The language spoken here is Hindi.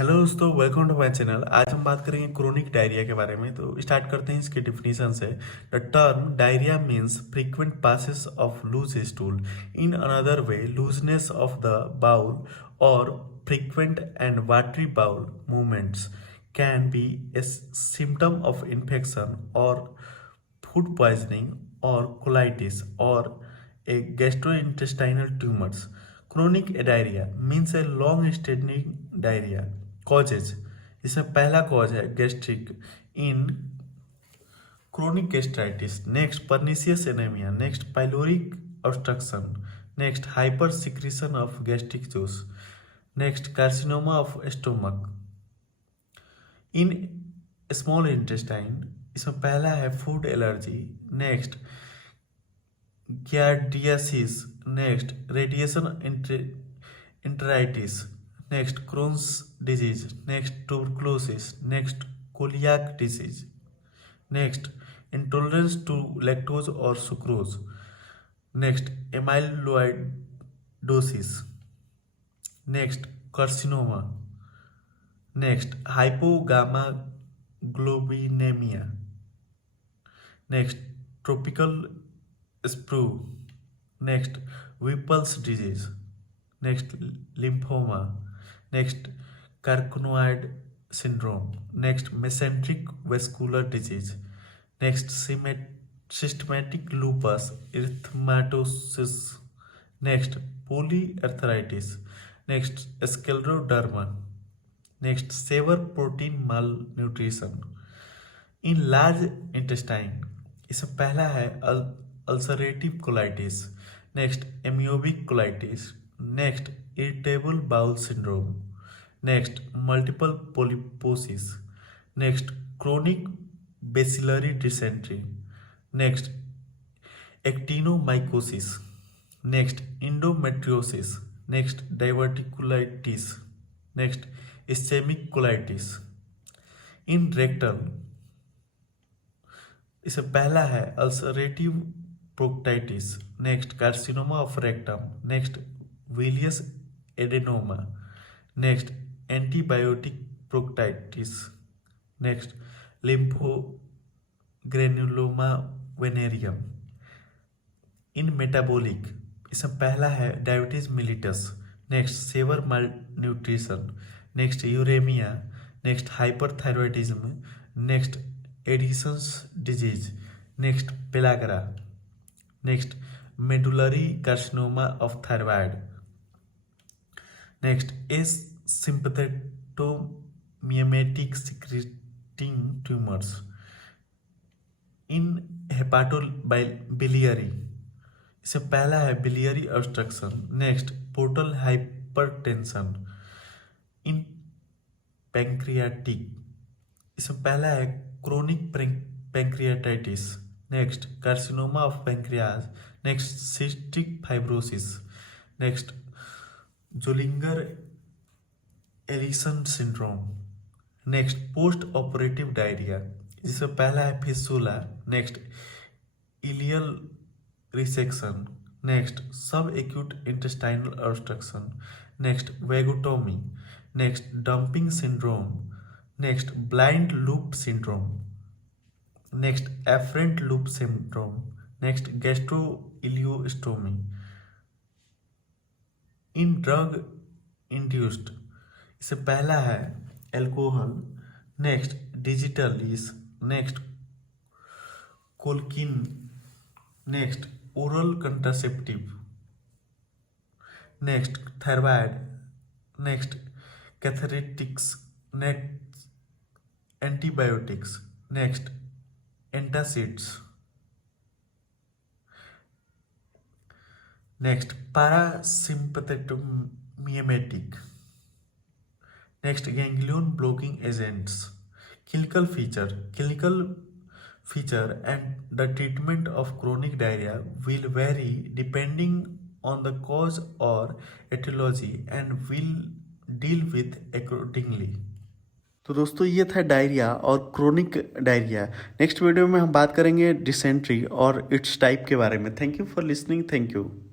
हेलो दोस्तों, वेलकम टू माय चैनल। आज हम बात करेंगे क्रोनिक डायरिया के बारे में। तो स्टार्ट करते हैं इसके डिफिनीशन से। The term diarrhoea means frequent passes of loose stool, in another way looseness of the bowel और frequent and watery bowel movements can be a symptom of infection और फूड पॉइजनिंग और कोलाइटिस और a gastrointestinal tumors. Chronic diarrhea means a long standing diarrhea. Causes, इसमें पहला कॉज है gastric in chronic gastritis, next pernicious anaemia, next pyloric obstruction, next hyper secretion of gastric juice, next carcinoma of stomach in small intestine, इसमें पहला है food allergy, next giardiasis, next radiation enteritis, next Crohn's disease, next tuberculosis, next celiac disease, next intolerance to lactose or sucrose, next amyloidosis, next carcinoma, next hypogammaglobulinemia, next tropical sprue, next Whipple's disease, next lymphoma, next carcinoid syndrome, next mesenteric vascular disease, next systematic lupus erythematosus, next polyarthritis, next scleroderma, next severe protein malnutrition in large intestine, इसमें पहला है ulcerative colitis, next amoebic colitis, next irritable bowel syndrome, next multiple polyposis, next chronic bacillary dysentery, next actinomycosis, next endometriosis, next diverticulitis, next ischaemic colitis in rectal, इससे पहला है ulcerative proctitis, next carcinoma of rectum, next villous adenoma, next antibiotic proctitis, next lymphogranuloma venereum in metabolic, इसमें पहला है diabetes mellitus, next severe malnutrition, next uraemia, next hyperthyroidism, next Addison's disease, next pellagra, next medullary carcinoma of thyroid, next as sympathomimetic secreting tumours in hepatobiliary, इससे पहला है biliary obstruction, next portal hypertension in pancreatic, इसमें पहला है chronic pancreatitis, next carcinoma of pancreas, next cystic fibrosis, next Zollinger Ellison syndrome, next postoperative diarrhoea, जिसमें पहला है fistula, next ileal resection, next subacute intestinal obstruction, next vagotomy, next dumping syndrome, next blind loop syndrome, next afferent loop syndrome, next gastroileostomy इन ड्रग इंड्यूस्ड, इससे पहला है alcohol, next digitalis, next colchicine, next oral contraceptive, next thyroid, next cathartics, next antibiotics, next antacids, next parasympathetic, next ganglion blocking agents. Clinical feature and the treatment of chronic diarrhea will vary depending on the cause or etiology and will deal with accordingly. तो दोस्तों ये था डायरिया और क्रोनिक डायरिया। नेक्स्ट वीडियो में हम बात करेंगे डिसेंट्री और इट्स टाइप के बारे में। Thank you for listening. Thank you.